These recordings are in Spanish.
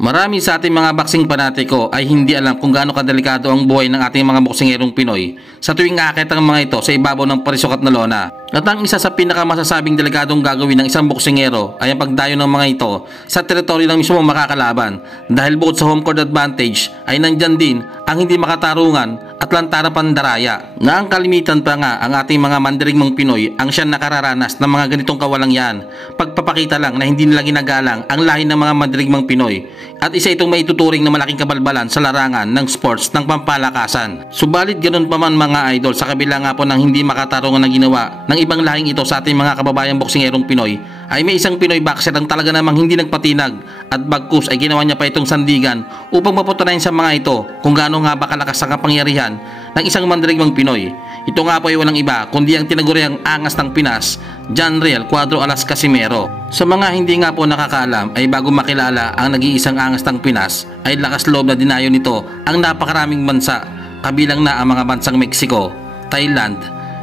Marami sa ating mga boxing panatiko ay hindi alam kung gaano kadelikado ang buhay ng ating mga boksingerong Pinoy sa tuwing aakit ang mga ito sa ibabaw ng parisukat na lona. At ang isa sa pinakamasasabing delikadong gagawin ng isang boksingero ay ang pagdayo ng mga ito sa teritoryo ng mismo makakalaban, dahil bukod sa home court advantage ay nandyan din ang hindi makatarungan at lantaran pandaraya, na ang kalimitan pa nga ang ating mga mandirigmang Pinoy ang siyang nakararanas ng mga ganitong kawalangyaan, pagpapakita lang na hindi nila ginagalang ang lahi ng mga mandirigmang Pinoy, at isa itong maituturing na malaking kabalbalan sa larangan ng sports ng pampalakasan. Subalit ganun pa man mga idol, sa kabila nga po ng hindi makatarungan na ginawa ng ibang lahing ito sa ating mga kababayang boksingerong Pinoy, ay may isang Pinoy boxer ang talaga namang hindi nagpatinag, at bagkus ay ginawa niya pa itong sandigan upang mapatunayan sa mga ito kung gaano nga ba kalakas ang kapangyarihan ng isang mandirigmang Pinoy. Ito nga po ay walang iba kundi ang tinaguriang angas ng Pinas, Janriel Cuadro Alas Casimero. Sa mga hindi nga po nakakaalam ay bago makilala ang nag-iisang angas ng Pinas ay lakas loob na dinayo nito ang napakaraming bansa, kabilang na ang mga bansang Mexico, Thailand,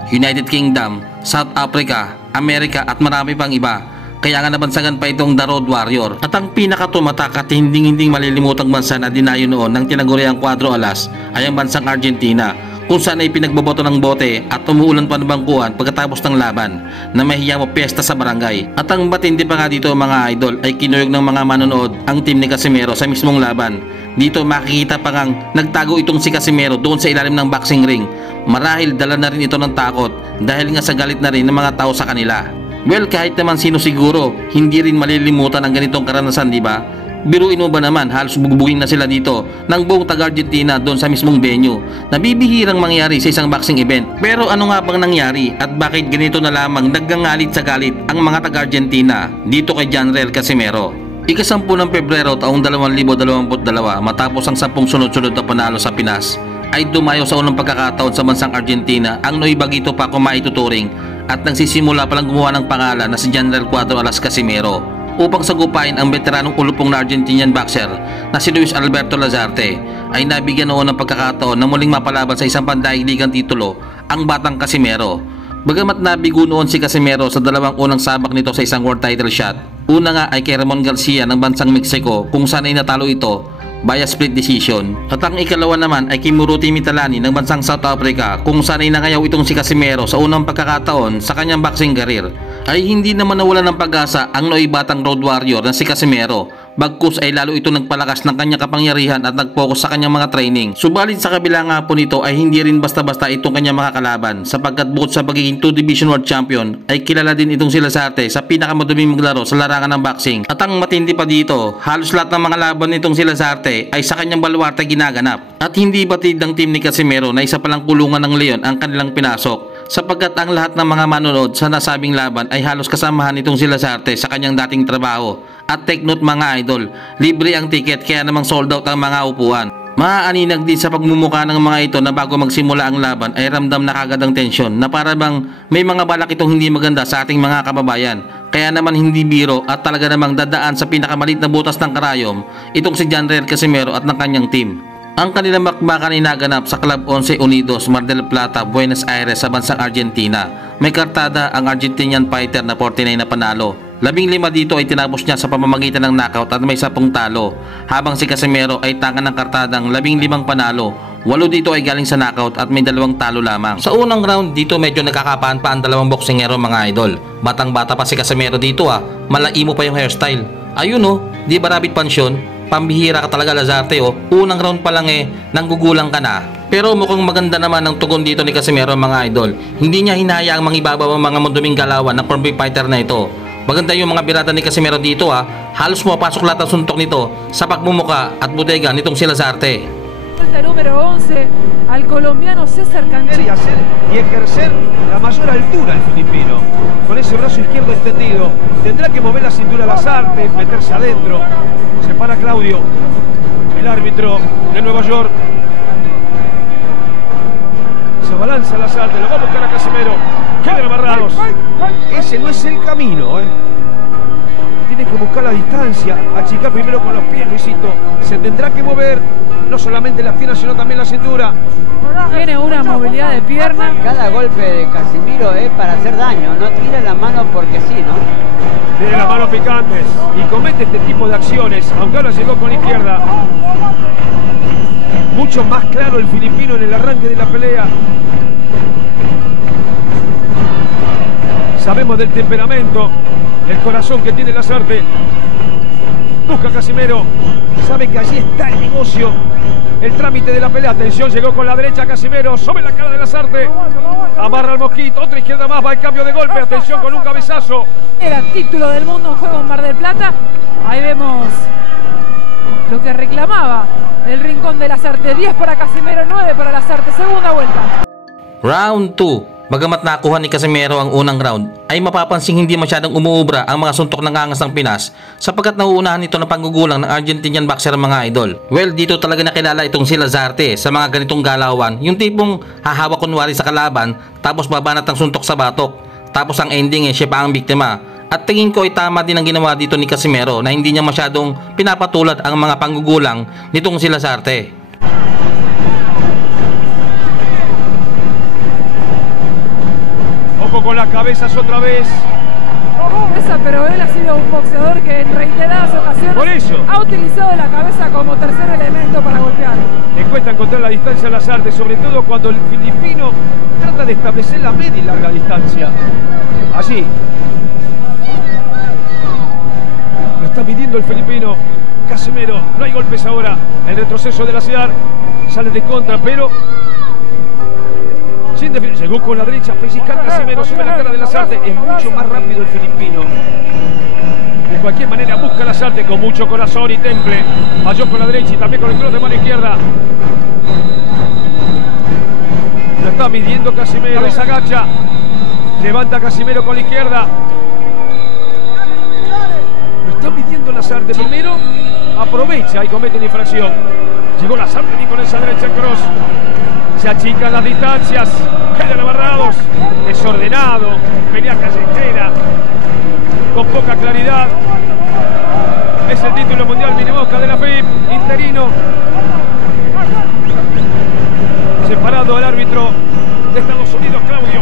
United Kingdom, South Africa, Amerika at marami pang iba. Kaya nga nabansagan pa itong The Road Warrior. At ang pinakatumatak at hinding malilimutang bansa na dinayo noon ng tinaguriang Cuadro Alas ay ang bansang Argentina, kung saan ay pinagboboto ng bote at umuulan pa ng bangkuhan pagkatapos ng laban na mahiya mo piyesta sa barangay. At ang matindi pa nga dito mga idol ay kinuyog ng mga manonood ang team ni Casimero sa mismong laban. Dito makikita pa ngang nagtago itong si Casimero doon sa ilalim ng boxing ring. Marahil dala na rin ito ng takot dahil nga sa galit na rin ng mga tao sa kanila. Well, kahit naman sino siguro, hindi rin malilimutan ang ganitong karanasan, di ba? Biruin mo ba naman, halos bugbugin na sila dito ng buong taga-Argentina doon sa mismong venue. Nabibihirang mangyari sa isang boxing event. Pero ano nga bang nangyari at bakit ganito na lamang naggangalit sa galit ang mga taga-Argentina dito kay Janriel Casimero? Ika-10 ng Pebrero taong 2022, matapos ang 10 sunod-sunod na panalo sa Pinas, ay dumayo sa unang pagkakataon sa bansang Argentina ang Nueva Quito pa kung maituturing, at nagsisimula palang gumawa ng pangalan na si Janriel Cuadro Alas Casimero upang sagupain ang veteranong ulupong na Argentinian boxer na si Luis Alberto Lazarte. Ay nabigyan noon ng pagkakataon na muling mapalaban sa isang pandaigdigang titulo ang batang Casimero. Bagamat nabigo noon si Casimero sa dalawang unang sabak nito sa isang world title shot, una nga ay kay Ramon Garcia ng bansang Mexico kung saan ay natalo ito via split decision, at ang ikalawa naman ay kay Muruti Mitalani ng bansang South Africa kung saan ay nangayaw itong si Casimero sa unang pagkakataon sa kanyang boxing career. Ay hindi naman nawala ng pag-asa ang nooy batang road warrior na si Casimero, bagkus ay lalo ito nagpalakas ng kanyang kapangyarihan at nag-focus sa kanyang mga training. Subalit sa kabila nga po nito ay hindi rin basta-basta itong kanyang makakalaban, sapagkat bukod sa pagiging 2 Division World Champion ay kilala din itong si Lazarte sa pinakamaduming maglaro sa larangan ng boxing. At ang matindi pa dito, halos lahat ng mga laban nitong si Lazarte ay sa kanyang baluarte ginaganap. At hindi batid ng team ni Casimero na isa palang kulungan ng leon ang kanilang pinasok, sapagkat ang lahat ng mga manonood sa nasabing laban ay halos kasamahan nitong si Lazarte sa kanyang dating trabaho. At take note mga idol, libre ang ticket kaya namang sold out ang mga upuan. Maaaninag din sa pagmumukha ng mga ito na bago magsimula ang laban ay ramdam na kagad ang tensyon na para bang may mga balak itong hindi maganda sa ating mga kababayan. Kaya naman hindi biro at talaga namang dadaan sa pinakamalit na butas ng karayom itong si Janriel Casimero at ng kanyang team. Ang kanilang bakbakan ay naganap sa Club 11 Unidos, Mar del Plata, Buenos Aires sa bansang Argentina. May kartada ang Argentinian fighter na 49 na panalo. 15 dito ay tinapos niya sa pamamagitan ng knockout at may 10 talo, habang si Casimero ay tangan ng kartadang 15 panalo. 8 dito ay galing sa knockout at may 2 talo lamang. Sa unang round dito medyo nagkakapaan pa ang dalawang boksingero mga idol. Batang bata pa si Casimero dito malaimo pa yung hairstyle. Ayun di ba rabbit pansyon? Pambihira ka talaga Lazarte Unang round pa lang nanggugulang ka na. Pero mukhang maganda naman ang tugon dito ni Casimero mga idol. Hindi niya hinahayaang mangibabaw ang mga munduming galawan ng former fighter na ito. Maganda yung mga birada ni Casimero dito halos mapasok lahat ang suntok nito sa pagmumuka at bodega nitong si Lazarte. Número 11 al colombiano César Canchero y ejercer la mayor altura el filipino. Con ese brazo izquierdo extendido tendrá que mover la cintura Lazarte, meterse adentro. Se para Claudio, el árbitro de Nueva York. Se balanza Lazarte, lo va a buscar a Casimero. Quedan amarrados. Ese no es el camino, Tiene que buscar la distancia, achicar primero con los pies, Luisito. Se tendrá que mover, no solamente las piernas, sino también la cintura. Tiene una movilidad de pierna. Cada golpe de Casimiro es para hacer daño, no tira la mano porque sí, ¿no? Tiene las manos picantes y comete este tipo de acciones, aunque ahora llegó con la izquierda. Mucho más claro el filipino en el arranque de la pelea. Sabemos del temperamento, el corazón que tiene Lasarte. Busca a Casimero, sabe que allí está el negocio, el trámite de la pelea. Atención, llegó con la derecha Casimero, sobre la cara de Lasarte. Amarra al mosquito, otra izquierda más, va el cambio de golpe. Atención con un cabezazo. Era título del mundo en juego en Mar del Plata. Ahí vemos lo que reclamaba el rincón de Lasarte. 10 para Casimero, 9 para Lasarte. Segunda vuelta. Round 2. Bagamat nakuha ni Casimero ang unang round, ay mapapansing hindi masyadong umuubra ang mga suntok ng angas ng Pinas sapagkat nauunahan ito ng panggugulang ng Argentinian boxer mga idol. Well, dito talaga nakilala itong si Lasarte sa mga ganitong galawan, yung tipong hahawak kunwari sa kalaban tapos babanat ang suntok sa batok, tapos ang ending siya pa ang biktima. At tingin ko ay tama din ang ginawa dito ni Casimero na hindi niya masyadong pinapatulad ang mga panggugulang nitong si Lasarte. Con las cabezas otra vez. Pero él ha sido un boxeador que en reiteradas ocasiones ha utilizado la cabeza como tercer elemento para golpear. Le cuesta encontrar la distancia a Lasarte, sobre todo cuando el filipino trata de establecer la media y larga distancia. Allí lo está midiendo el filipino. Casimero, no hay golpes ahora. El retroceso de Lasarte sale de contra, pero sin definir. Llegó con la derecha, pellizcar Casimero sobre la cara de Lasarte. Es mucho más rápido el filipino. De cualquier manera busca Lasarte con mucho corazón y temple. Falló con la derecha y también con el cross de mano izquierda. Lo está midiendo Casimero, se agacha. Levanta Casimero con la izquierda. Lo está midiendo Lasarte. Primero aprovecha y comete una infracción. Llegó Lasarte y con esa derecha el cross. Se achican las distancias, quedan amarrados, desordenado, pelea callejera, con poca claridad. Es el título mundial minimosca de la FIP, interino. Separado al árbitro de Estados Unidos, Claudio.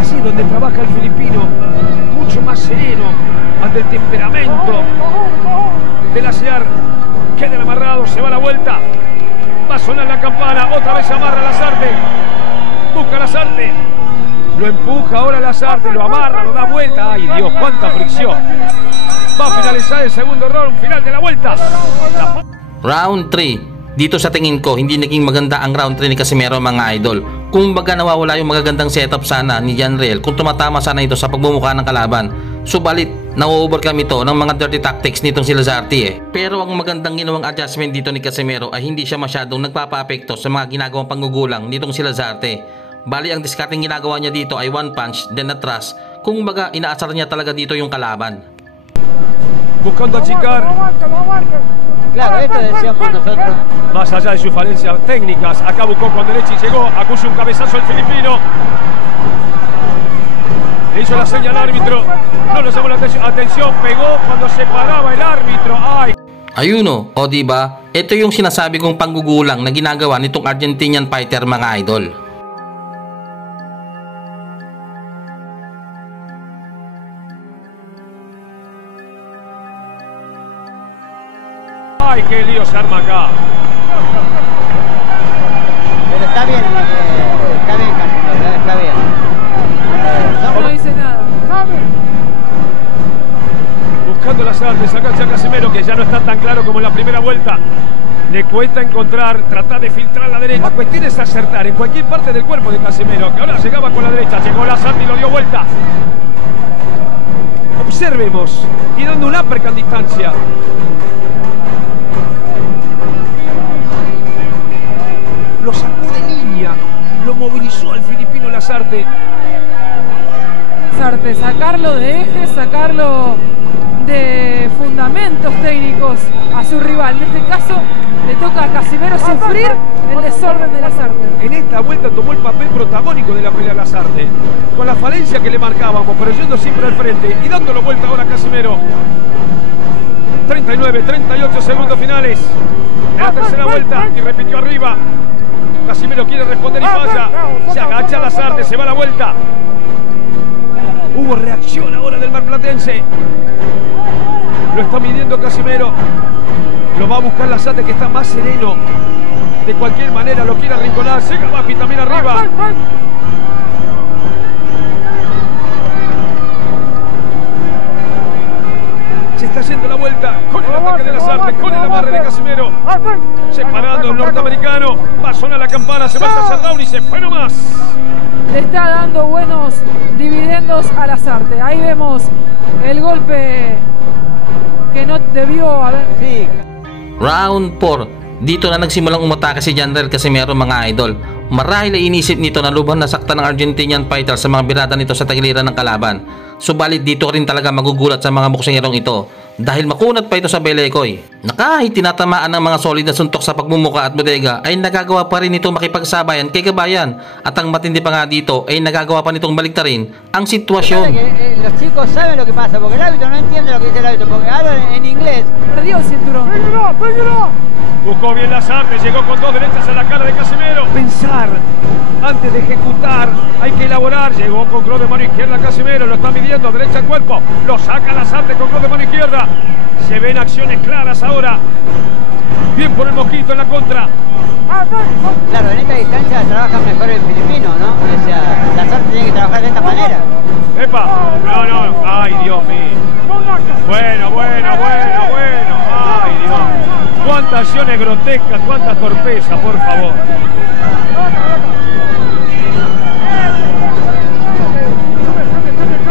Así donde trabaja el filipino, mucho más sereno ante el temperamento de Lasarte. Quedan amarrados, se va a la vuelta. Va a sonar la campana, otra vez amarra Lasarte. Busca Lasarte. Lo empuja ahora Lasarte, lo amarra, lo da vuelta. Ay Dios, cuánta fricción. Va a finalizar el segundo round, final de la vuelta. Round 3. Dito sa tingin ko, hindi naging maganda ang round 3 ni Casimero mga idol. Kung baga nawawala yung magagandang setup sana ni Janriel kung tumatama sana ito sa pagmumukha ng kalaban. Subalit, na-overcome ito ng mga dirty tactics nitong si Lasarte. Pero ang magandang ginawang adjustment dito ni Casimero ay hindi siya masyadong nagpapa-apekto sa mga ginagawang panggugulang nitong si Lasarte. Bali, ang discarding ginagawa niya dito ay one punch, then atras. Kung baga, inaasar niya talaga dito yung kalaban. Buscando achicar. Claro, esto decíamos nosotros. Más allá de sus falencias técnicas, acá buscó con derecha y llegó, acusa un cabezazo al filipino. Le hizo la señal al árbitro, no nos llamó la atención, pegó cuando se paraba el árbitro. Ay. Ayuno, o diba? Ito yung sinasabi kong panggugulang na ginagawa nitong Argentinian fighter mga idol. Ay, qué lío se arma acá. Pero está bien Casimiro, está bien. No dice nada. Buscando Lasarte, saca a Casimero, que ya no está tan claro como en la primera vuelta. Le cuesta encontrar, tratar de filtrar la derecha. La cuestión es acertar en cualquier parte del cuerpo de Casimero, que ahora llegaba con la derecha, llegó Lasarte y lo dio vuelta. Observemos, y dando un uppercut en distancia. Lo sacó de línea, lo movilizó al filipino Lasarte. Sacarlo de eje, sacarlo de fundamentos técnicos a su rival. En este caso le toca a Casimero sufrir el desorden de Lasarte. En esta vuelta tomó el papel protagónico de la pelea Lasarte, con la falencia que le marcábamos, pero yendo siempre al frente y dándolo vuelta ahora a Casimero. 39, 38 segundos finales en la tercera vuelta y repitió arriba. Casimero quiere responder y falla. Se agacha Lasarte, se va a la vuelta. Hubo reacción ahora del marplatense. Lo está midiendo Casimero. Lo va a buscar Lasarte, que está más sereno. De cualquier manera lo quiere arrinconar. Llega Bapi también arriba. Se está haciendo la vuelta con el ataque de Lasarte, con el amarre de Casimero. Separando el norteamericano. Va a sonar la campana, se va a tercer down y se fue nomás. Le está dando buenos dividendos a Lasarte. Ahí vemos el golpe que no debió haber. Sí. Round 4. Dito na nagsimulang umatake si Yandel Casimero, mga idol. Marahil ay inisip nito na lubhang nasaktan ng Argentinian fighter sa mga birada nito sa tagiliran ng kalaban. Subalit dito rin talaga magugulat sa mga boksingerong ito dahil makunat pa ito sa belekoy. Na kahit tinatamaan ng mga solid na suntok sa pagmumuka at bodega ay nagagawa pa rin ito makipagsabayan kay kabayan. At ang matindi pa nga dito ay nagagawa pa nitong baliktarin ang sitwasyon. Los chicos saben lo que pasa porque el árbitro no entiende lo que dice el árbitro porque hablan en inglés. Perdió el cinturón. Buscó bien Lasarte, llegó con dos derechas a la cara de Casimero. Pensar antes de ejecutar, hay que elaborar. Llegó con cross de mano izquierda Casimero, lo está midiendo, derecha al cuerpo. Lo saca Lasarte con cross de mano izquierda. Se ven acciones claras ahora. Bien por el Mosquito en la contra. Claro, en esta distancia trabaja mejor el filipino, ¿no? O sea, Lasarte tiene que trabajar de esta manera. ¡Epa! No. ¡Ay, Dios mío! Bueno. ¡Ay, Dios! Cuántas acciones grotescas, cuánta torpeza, por favor.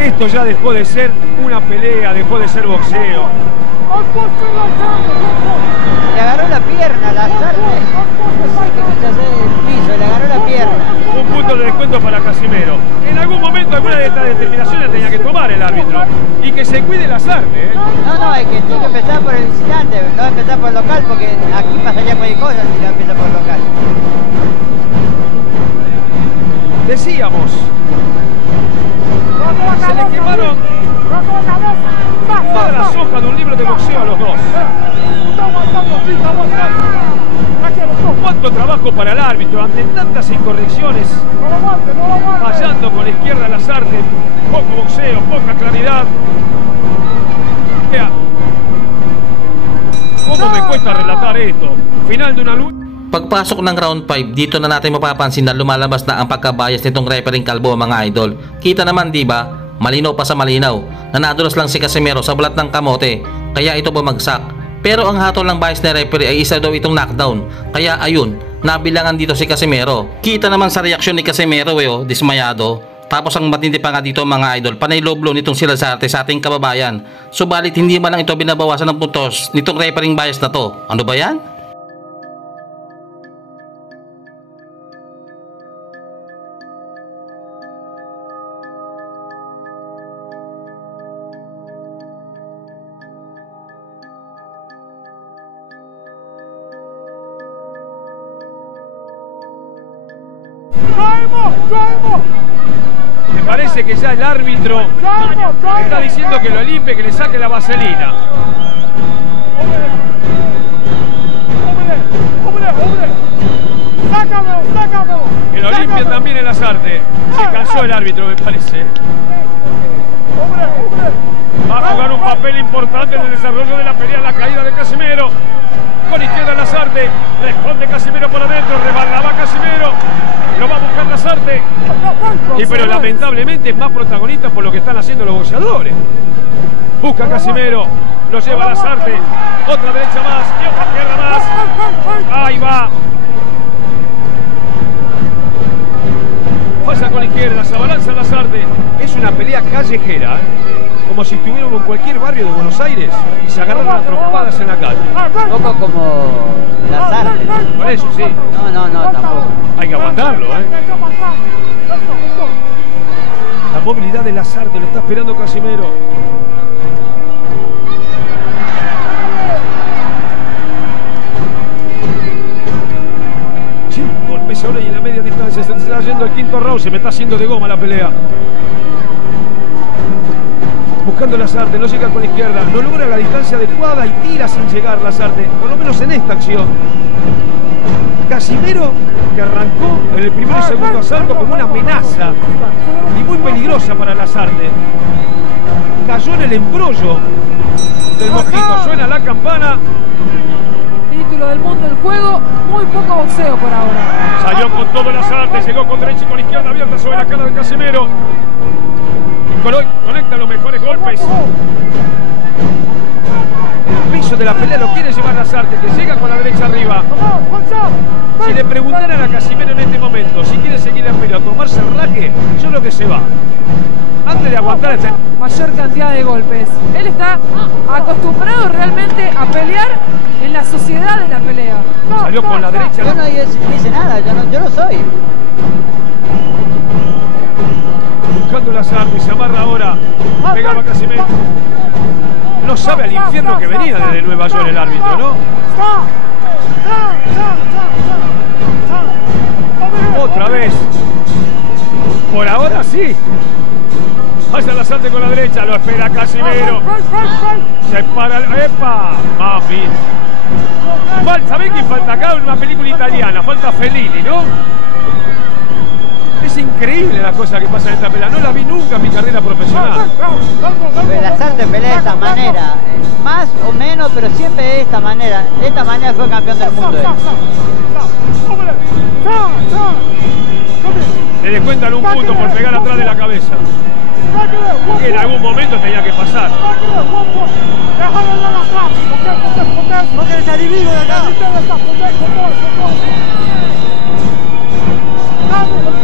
Esto ya dejó de ser una pelea, dejó de ser boxeo. Le agarró la pierna a Lasarte. No sé qué quiso hacer el piso, le agarró la pierna. Un punto de descuento para Casimero. En algún momento alguna de estas determinaciones tenía que tomar el árbitro. Y que se cuide Lasarte, ¿eh? No, es que tiene que empezar por el visitante, no va a empezar por el local porque aquí pasaría cualquier cosa si no empieza por el local. Decíamos, se le quemaron todas las hojas de un libro de boxeo a los dos. Cuánto trabajo para el árbitro ante tantas incorrecciones, fallando con la izquierda Lasarte, poco boxeo, poca claridad. ¿Cómo me cuesta relatar esto? Final de una lucha. Pagpasok ng round 5, dito na natin mapapansin na lumalabas na ang pagkabayas nitong refereeng kalbo, mga idol. Kita naman, di ba? Malinaw pa sa malinaw. Nanadulas lang si Casimero sa balat ng kamote, kaya ito bumagsak. Pero ang hatol ng bias na referee ay isa daw itong knockdown. Kaya ayun, nabilangan dito si Casimero. Kita naman sa reaksyon ni Casimero, dismayado. Tapos ang matindi pa nga dito, mga idol, panay low blow nitong si Lasarte sa ating kababayan. Subalit hindi man lang ito binabawasan ng puntos nitong refereeng bias na to. Ano ba yan? Me parece que ya el árbitro está diciendo que lo limpie, que le saque la vaselina. Que lo limpie también el Lasarte. Se cansó el árbitro, me parece. Va a jugar un papel importante en el desarrollo de la pelea, la caída de Casimero. Con izquierda Lasarte, responde Casimero por adentro, rebalaba Casimero, lo va a buscar Lasarte. Y pero lamentablemente es más protagonista por lo que están haciendo los boxeadores. Busca Casimero, lo lleva Lasarte, otra derecha más y otra izquierda más. Ahí va. Pasa con la izquierda, se abalanza Lasarte. Es una pelea callejera, como si estuviéramos en cualquier barrio de Buenos Aires y se agarraran a trompadas en la calle. Un poco como Lasarte. Por eso, sí. No, tampoco. Hay que aguantarlo, ¿eh? La movilidad de Lasarte, lo está esperando Casimero. Sí, golpes ahora y en la media distancia. Se está yendo el quinto round, se me está haciendo de goma la pelea. Buscando Lasarte, no llega con la izquierda, no logra la distancia adecuada y tira sin llegar Lasarte, por lo menos en esta acción. Casimero, que arrancó en el primer y segundo asalto como una amenaza y muy peligrosa para Lasarte. Cayó en el embrollo del Mosquito. Suena la campana. Título del mundo del juego, muy poco boxeo por ahora. Salió con todo Lasarte, llegó con derecha y con izquierda abierta sobre la cara de Casimero. Conecta los mejores golpes. El piso de la pelea lo quiere llevar Lasarte, que llega con la derecha arriba. Si le preguntaran a Casimero en este momento si quiere seguir la pelea o tomarse el raque, yo creo que se va. Antes de aguantar este... Mayor cantidad de golpes. Él está acostumbrado realmente a pelear en la sociedad de la pelea. Salió con la derecha. Yo no hice nada, yo no soy. Buscando Lasarte y se amarra ahora. Pegaba Casimero. No sabe al infierno que venía desde Nueva York el árbitro, ¿no? Otra vez. Por ahora sí. Vaya Lasarte con la derecha, lo espera Casimero. Se para. ¡Epa! Mami. ¿Sabés quién falta acá en una película italiana? Falta Fellini, ¿no? Es increíble la cosa que pasa en esta pelea. No la vi nunca en mi carrera profesional. Lasarte pelea de esta manera. Más o menos, pero siempre de esta manera. De esta manera fue campeón del mundo él. Le descuentan un punto por pegar atrás de la cabeza. Y en algún momento tenía que pasar.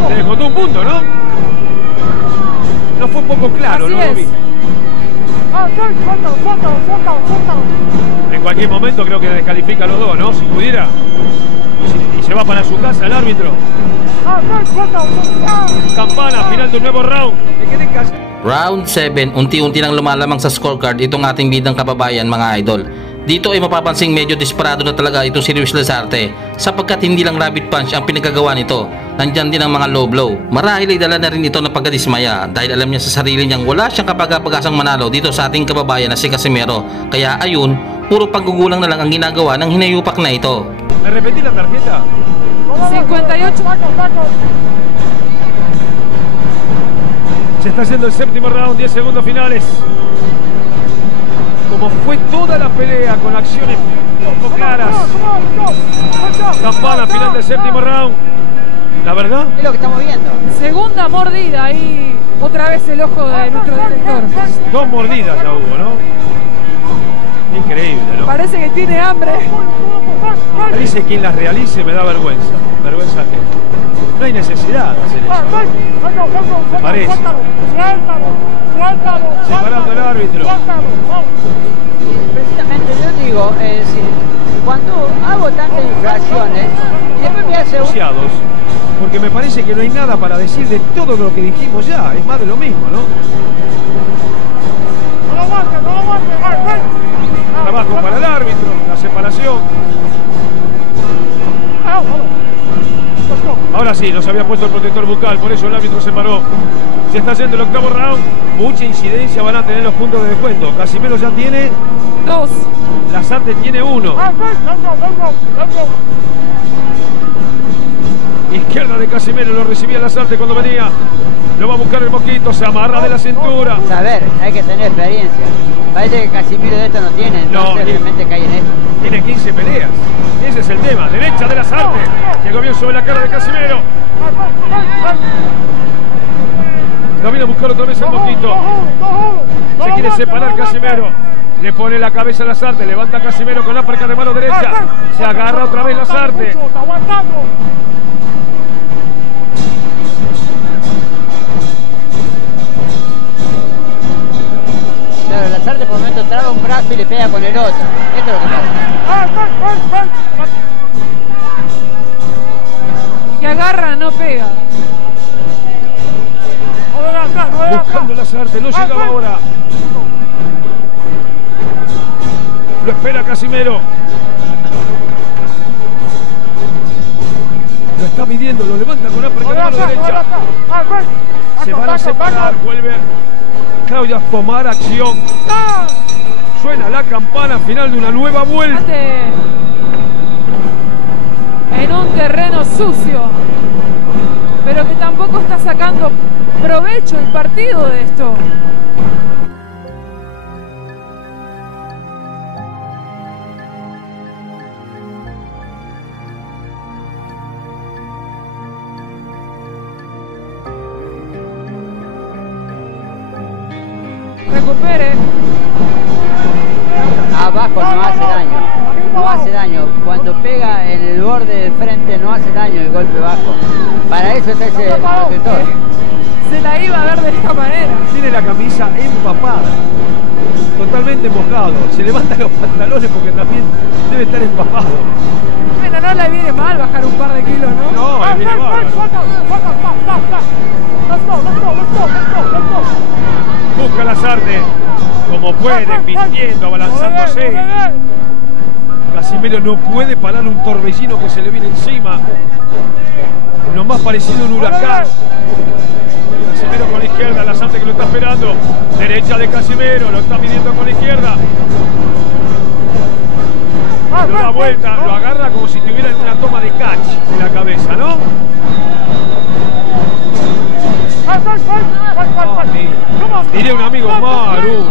Le descontó un punto, ¿no? No fue un poco claro, Así no lo vi. En cualquier momento creo que descalifica a los dos, ¿no? Si pudiera. Y se va para su casa el árbitro. Campana, final de un nuevo round. Round 7, unti-unti nang lumalamang sa scorecard itong ating bidang kababayan mga idol. Dito ay mapapansing medyo desperado na talaga itong si Luis Lasarte sapagkat hindi lang rabbit punch ang pinagagawa nito. Nandyan din ang mga low blow. Marahil ay dala na rin ito ng pagkadismaya dahil alam niya sa sarili niyang wala siyang kapag-apagasang manalo dito sa ating kababayan na si Casimero. Kaya ayun, puro paggugulang na lang ang ginagawa ng hinayupak na ito. ¿Me repetí la tarjeta? 58. Se está haciendo el séptimo round, 10 segundos finales. Como fue toda la pelea con acciones poco claras. Campana, final del séptimo round. La verdad. Es lo que estamos viendo. Segunda mordida ahí. Otra vez el ojo de nuestro director. Dos mordidas ya hubo, ¿no? Increíble, ¿no? Parece que tiene hambre. Me dice quien las realice me da vergüenza. Vergüenza que no hay necesidad de hacer eso. ¿Me parece? Separando el árbitro. Precisamente yo digo, cuando hago tantas infracciones, siempre me hace Asociados, porque me parece que no hay nada para decir de todo lo que dijimos ya. Es más de lo mismo, ¿no? Trabajo para el árbitro, la separación. Ahora sí, nos había puesto el protector bucal, por eso el árbitro se paró. Se está haciendo el octavo round. Mucha incidencia van a tener los puntos de descuento. Casimero ya tiene 2. Lasarte tiene 1. Izquierda de Casimero, lo recibía Lasarte cuando venía. Lo va a buscar el Mosquito, se amarra de la cintura. saber, hay que tener experiencia. Parece que Casimiro de esto no tiene, No, entonces realmente cae en esto. Tiene 15 peleas. Ese es el tema. Derecha de Lasarte. Llegó bien sobre la cara de Casimero. Lo viene a buscar otra vez el Mosquito. Se quiere separar Casimero. Le pone la cabeza a Lasarte. Levanta a Casimero con la uppercut de mano derecha. Se agarra otra vez Lasarte. Claro, Lasarte por el momento traba un brazo y le pega con el otro. Esto es lo que pasa. Que agarra, no pega. Buscando Lasarte. No llegaba ahora. Lo espera Casimero. Lo está midiendo. Lo levanta con la uppercut de mano derecha. Se van a separar. Vuelve Claudia a tomar acción. Suena la campana final de una nueva vuelta. En en un terreno sucio, pero que tampoco está sacando provecho el partido de esto. Recupere. Abajo no hace daño. No hace daño. Cuando pega en el borde del frente no hace daño el golpe bajo. Para eso está ese protector. Se la iba a ver de esta manera. Tiene la camisa empapada. Totalmente mojado. Se levanta los pantalones porque también debe estar empapado. Bueno, no le viene mal bajar un par de kilos, ¿no? No, le viene mal. Busca Lasarte como puede, mintiendo, abalanzándose. Casimero no puede parar un torbellino que se le viene encima. Lo más parecido a un huracán. Casimero con la izquierda, Lasarte que lo está esperando. Derecha de Casimero, lo está midiendo con la izquierda. Lo da vuelta, lo agarra como si estuviera en una toma de catch en la cabeza, ¿no? Diré un amigo Maru.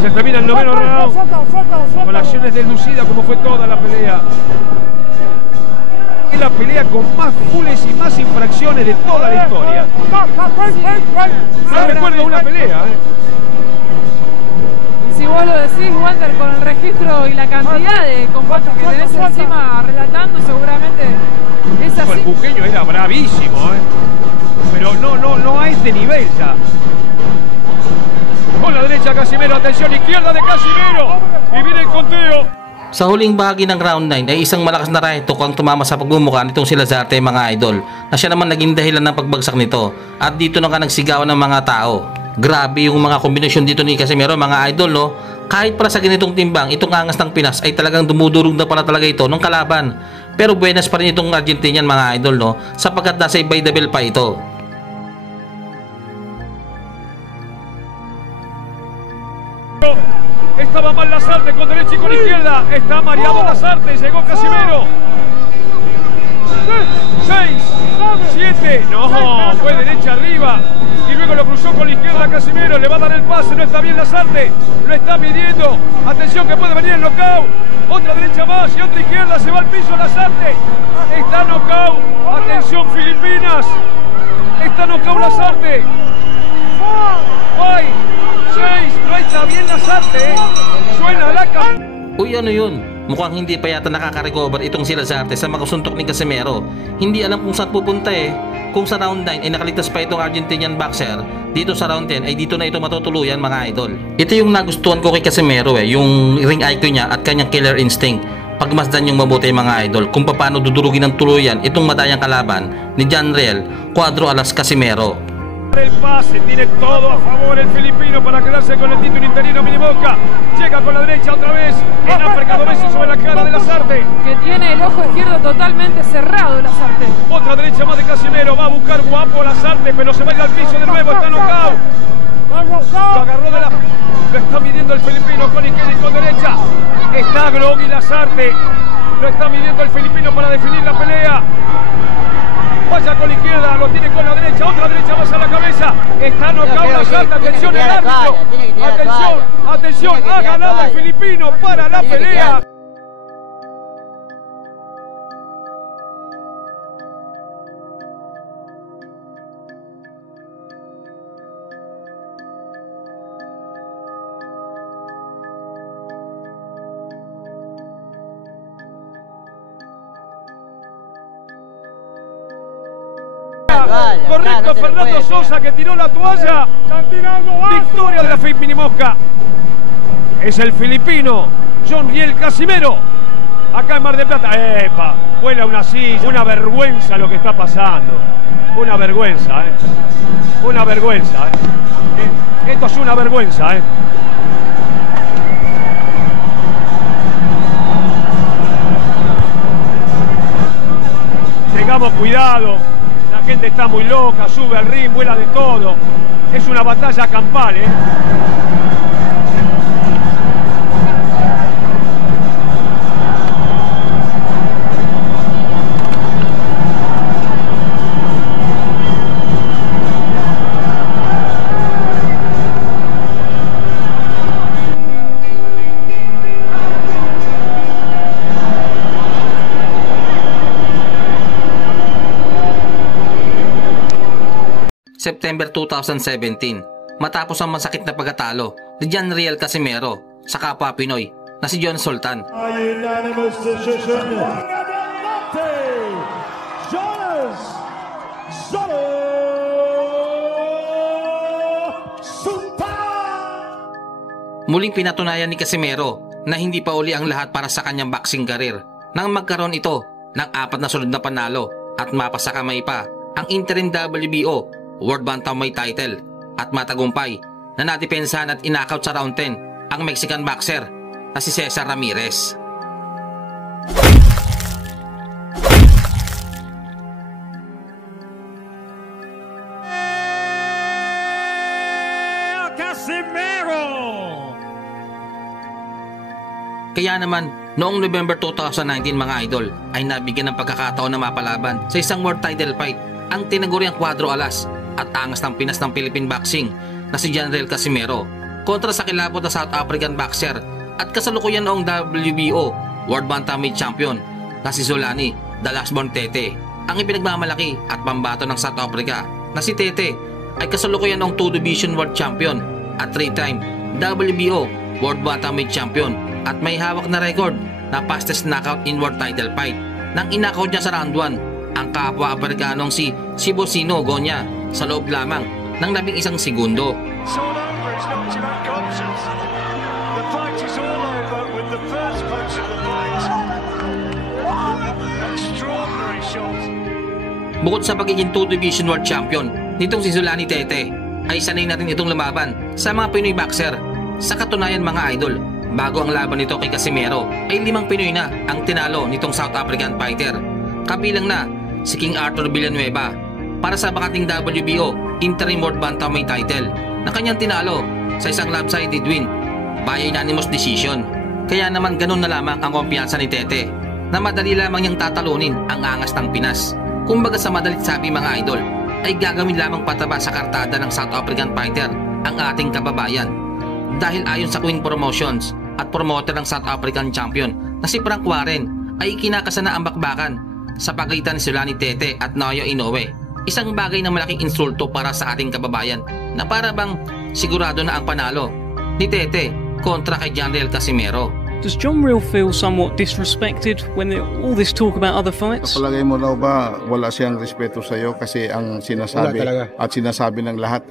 Se termina el noveno round con acciones deslucidas como fue toda la pelea. Es la pelea con más pulls y más infracciones de toda la historia. No recuerdo una pelea, Si vos lo decís, Walter, con el registro y la cantidad de combates que tenés encima relatando, seguramente es así. El buqueño era bravísimo, pero no a este nivel ya. Con la derecha Casimero, atención, izquierda de Casimero. Y viene el conteo. Sa huling bahagi ng round 9 ay isang malakas na right hook ang tumama sa pagmumukha nitong si Lasarte, mga idol, na siya naman naging dahilan ng pagbagsak nito, at dito na ka nagsigawan ng mga tao. Grabe yung mga kombinasyon dito ni Casimero, mga idol, no? Kahit para sa ganitong timbang, itong angas ng Pinas ay talagang dumudurog na pala talaga ito ng kalaban. Pero buenas pa rin itong Argentinian, mga idol, no? Sapagkat nasa by the bell pa ito. Estaba mal Lasarte con derecha y con izquierda. Está mareado Lasarte. Llegó Casimero. 6, 7. No, fue derecha arriba. Y luego lo cruzó con la izquierda Casimero. Le va a dar el pase. No está bien Lasarte. Lo está midiendo. Atención que puede venir el knockout. Otra derecha más y otra izquierda. Se va al piso Lasarte. Está knockout. Atención Filipinas. Está knockout Lasarte. 6, no está bien Lasarte, Suena la cam... Uy, ano yun? Mukhang hindi pa yata nakaka-recover itong si Lasarte sa makasuntok ni Casimero. Hindi alam kung saan pupunta Kung sa round 9 ay nakaligtas pa itong Argentinian boxer, dito sa round 10 ay dito na ito matutuluyan, mga idol. Ito yung nagustuhan ko kay Casimero, yung ring IQ niya at kanyang killer instinct. Pagmasdan yung mabuti, mga idol, kung paano dudurugin ng tuluyan itong madayang kalaban ni Janriel Cuadro Alas Casimero. El pase, tiene todo a favor el filipino para quedarse con el título interino. Minimoca llega con la derecha otra vez, en uppercut veces sobre la cara de Lasarte, que tiene el ojo izquierdo totalmente cerrado. Lasarte, otra derecha más de Casimero, va a buscar guapo Lasarte, pero se va a ir al piso de nuevo. Está knockout, lo agarró de la... Lo está midiendo el filipino con izquierda y con derecha. Está groggy Lasarte, lo está midiendo el filipino para definir la pelea. Vaya con la izquierda, lo tiene con la derecha, otra derecha más a la cabeza. Está knockout Lasarte, atención el árbitro. Atención, ha ganado el filipino para la pelea. Correcto, Fernando Sosa que tiró la toalla. Victoria de la FIP Minimosca. Es el filipino Janriel Casimero. Acá en Mar del Plata. ¡Epa! Vuela una silla. Una vergüenza lo que está pasando. Una vergüenza, Una vergüenza, Esto es una vergüenza, Tengamos cuidado. La gente está muy loca, sube al ring, vuela de todo. Es una batalla campal, September 2017 matapos ang masakit na pagkatalo ni Janriel Casimero sa kapwa Pinoy na si John Sultan. A unanimous decision. Jonas Sultan. Muling pinatunayan ni Casimero na hindi pa uli ang lahat para sa kanyang boxing career nang magkaroon ito ng 4 na sunod na panalo at mapasakamay pa ang interim WBO World Bantamweight title at matagumpay na nadepensahan at inakaut sa round 10 ang Mexican boxer na si Cesar Ramirez. Kaya naman, noong November 2019 mga idol ay nabigyan ng pagkakataon na mapalaban sa isang world title fight ang tinaguriang Cuadro Alas at angas ng Pinas ng Philippine boxing na si Janriel Casimero kontra sa kilapot na South African boxer at kasalukuyan noong WBO World Bantamweight Champion na si Zolani The Lastborn Tete. Ang ipinagmamalaki at pambato ng South Africa na si Tete ay kasalukuyan noong 2 Division World Champion at 3-time WBO World Bantamweight Champion at may hawak na record na fastest knockout in world title fight nang inakaut niya sa round 1 ang kapwa Amerikanong si Sibosino Gonya sa loob lamang ng 11 segundo. Bukod sa pagiging 2 Division World Champion nitong si Zolani Tete ay sanay na rin itong lumaban sa mga Pinoy boxer. Sa katunayan mga idol, bago ang laban nito kay Casimero ay 5 Pinoy na ang tinalo nitong South African fighter. Kabilang na si King Arthur Villanueva para sa bakating WBO Interim World Bantamweight title na kanyang tinalo sa isang lopsided win by unanimous decision. Kaya naman ganun na lamang ang kumpiyansa ni Tete na madali lamang niyang tatalunin ang angas ng Pinas. Kumbaga sa madalit sabi mga idol ay gagawin lamang pataba sa kartada ng South African fighter ang ating kababayan. Dahil ayon sa Queen Promotions at promoter ng South African champion na si Frank Warren ay kinakasa na ang bakbakan sa pagitan ni Zolani Tete at Naoya Inoue. Isang bagay na malaking insulto para sa ating kababayan na para bang sigurado na ang panalo ni Tete kontra kay Janriel Casimero. Does John Real feel somewhat disrespected when all this talk about other fights? Palagay mo daw ba wala siyang respeto sa iyo kasi ang sinasabi at sinasabi ng lahat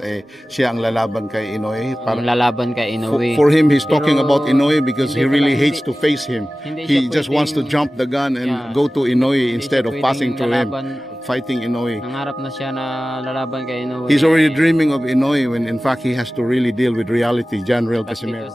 siya ang lalaban kay Inoue. Ang lalaban kay Inoue. For him, he's talking about Inoue because he really hates to face him. He just wants to jump the gun and go to Inoue instead of passing to him, fighting Inoue. Nangarap na siya na lalaban kay Inoue. He's already dreaming of Inoue when in fact he has to really deal with reality, Janriel Casimero.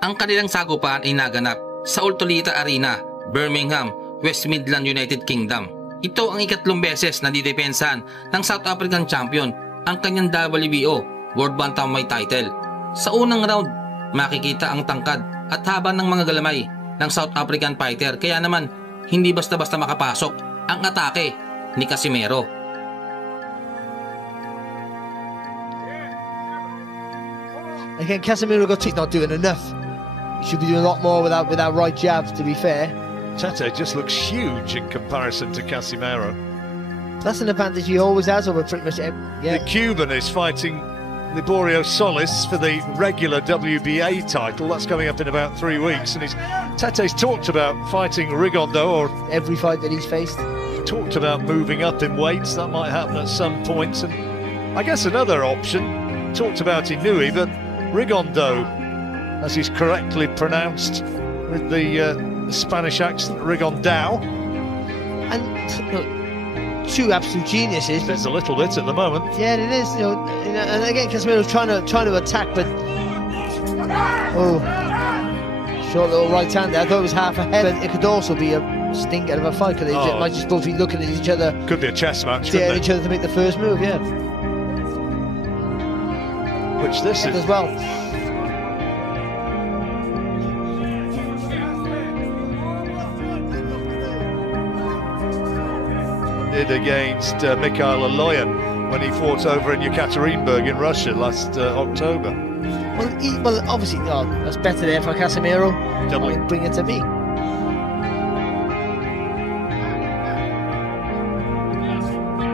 Ang kanilang sagupan ay naganap sa Ultolita Arena, Birmingham, West Midland, United Kingdom. Ito ang 3 beses na didepensahan ng South African champion ang kanyang WBO World Bantamweight title. Sa unang round, makikita ang tangkad at haba ng mga galamay ng South African fighter kaya naman hindi basta-basta makapasok ang atake ni Casimero. Again, Casimero got not doing enough. He should be doing a lot more with that right jab, to be fair. Tete just looks huge in comparison to Casimero. That's an advantage he always has over pretty much every, The Cuban is fighting Liborio Solis for the regular WBA title. That's coming up in about 3 weeks. And Tete's talked about fighting Rigondeaux or every fight that he's faced. Talked about moving up in weights. That might happen at some points. And I guess another option, talked about Inoue, but Rigondeaux, as he's correctly pronounced with the Spanish accent, Rigondeaux. And look, 2 absolute geniuses. There's a little bit at the moment. Yeah, it is. You know, and again, Casimiro's trying to attack, but short little right hand there. I thought it was half a head, but it could also be a stinker of a fight. Because they might just both be looking at each other. Could be a chess match. Yeah, each other to make the first move. Yeah. Which this is as well. Did against Mikhail Aloyan when he fought over in Yekaterinburg in Russia last October. Well, obviously, that's better there for Casimero. Bring it to me.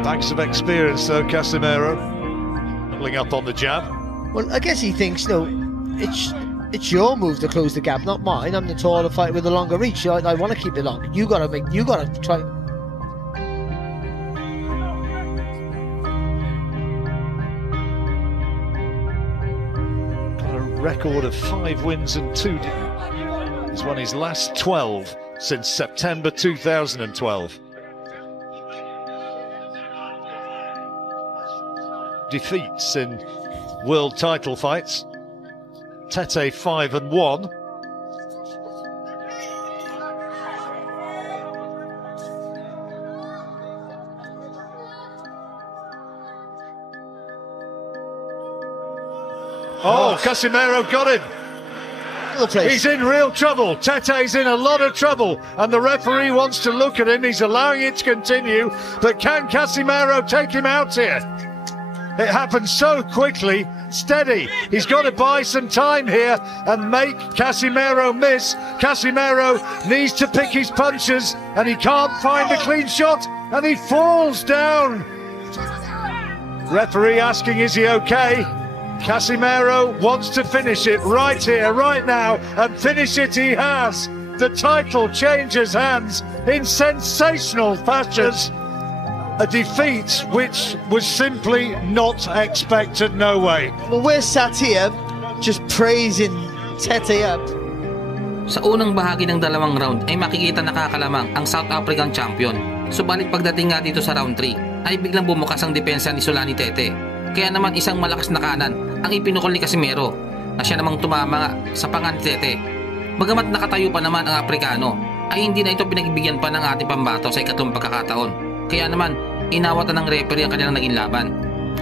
Thanks of experience, though, Casimero. doubling up on the jab. Well, I guess he thinks, no, it's your move to close the gap, not mine. I'm the taller fighter with the longer reach. I want to keep it long. You gotta try. Got a record of 5 wins and 2. He's won his last 12 since September 2012. Defeats in world title fights. Tete 5-1. Oh, Casimero got him. He's in real trouble. Tete's in a lot of trouble, and the referee wants to look at him. He's allowing it to continue, but can Casimero take him out here? It happens so quickly. Steady. He's got to buy some time here and make Casimero miss. Casimero needs to pick his punches, and he can't find a clean shot, and he falls down. Referee asking, is he okay? Casimero wants to finish it right here, right now, and finish it he has. The title changes hands in sensational fashion. A defeat which was simply not expected, no way. Well, we're sat here just praising Tete up. Sa unang bahagi ng dalawang round ay makikita nakakalamang ang South African champion. Subalit pagdating nga dito sa round 3 ay biglang bumukas ang depensa ni Solani Tete. Kaya naman isang malakas na kanan ang ipinukol ni Casimero na siya namang tumama nga sa panga ni Tete. Bagamat nakatayo pa naman ang Aprikano ay hindi na ito pinagbigyan pa ng ating pambato sa ikatlong pagkakataon. Kaya naman inawatan ng referee ang kanilang naging laban.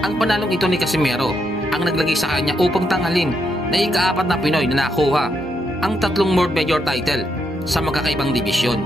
Ang panalong ito ni Casimero ang naglagay sa kanya upang tanghalin na ika-4 na Pinoy na nakuha ang 3 world major title sa magkakaibang dibisyon.